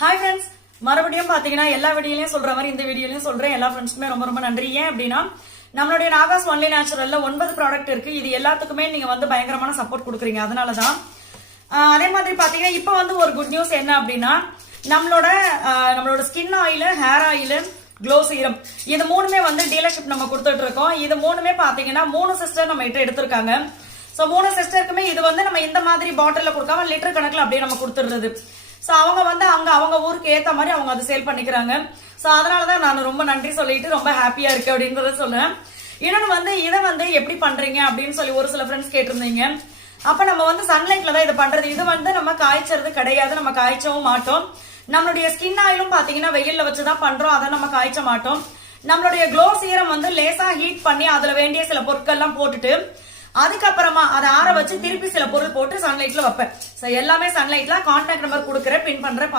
Hi friends, மறுபடியும் பாத்தீங்கன்னா எல்லா வீடியோலயும் சொல்ற மாதிரி இந்த வீடியோலயும் சொல்றேன். எல்லா ஃப்ரெண்ட்ஸ்க்குமே ரொம்ப ரொம்ப நன்றி. ஏன் அப்படின்னா நம்மளுடைய நாகாஸ் ஒன்லி நேச்சுரல்ல 9 ப்ராடக்ட் இருக்கு. இது எல்லாத்துக்குமே நீங்க பயங்கரமான சப்போர்ட் கொடுக்குறீங்க. அதனாலதான் அதே மாதிரி பாத்தீங்கன்னா இப்ப ஒரு குட் நியூஸ் என்ன அப்படின்னா நம்மளோட skin oil, hair oil, glow serum இது மூணுமே டீலர்ஷிப் நம்ம கொடுத்துட்டு இருக்கோம். இது மூணுமே பாத்தீங்கன்னா 3 சிஸ்டர் நம்ம கிட்ட எடுத்திருக்காங்க. சோ 3 சிஸ்டருக்குமே இது நம்ம இந்த மாதிரி பாட்டில்ல கொடுக்காம லிட்டர் கணக்குல அப்படியே நம்ம கொடுத்துடுறது. சோ அவங்க அவங்க ஊருக்கு ஏத்த மாதிரி அவங்க அதை சேல் பண்ணிக்கிறாங்க. சோ அதனாலதான் நான் ரொம்ப நன்றி சொல்லிட்டு ரொம்ப ஹாப்பியா இருக்கு அப்படின்றத சொல்றேன். இன்னொன்னு இதை எப்படி பண்றீங்க அப்படின்னு சொல்லி ஒரு சில ஃப்ரெண்ட்ஸ் கேட்டிருந்தீங்க. அப்ப நம்ம சன்லைட்ல தான் இதை பண்றது. இது நம்ம காய்ச்சறது கிடையாது, நம்ம காய்ச்சவும் மாட்டோம். நம்மளுடைய ஸ்கின் ஆயிலும் பாத்தீங்கன்னா வெயில்ல வச்சுதான் பண்றோம், அதை நம்ம காய்ச்ச மாட்டோம். நம்மளுடைய க்ளோ சீரம் லேசா ஹீட் பண்ணி அதுல வேண்டிய சில பொருட்கள் எல்லாம் போட்டுட்டு அதுக்கப்புறமா அதை ஆற வச்சு திருப்பி சில பொருள் போட்டு சன்லைட்ல வைப்பேன். எல்லாமே சன்லைட்ல கான்டாக்ட் நம்பர் கொடுக்குறேன், பின் பண்றேன்.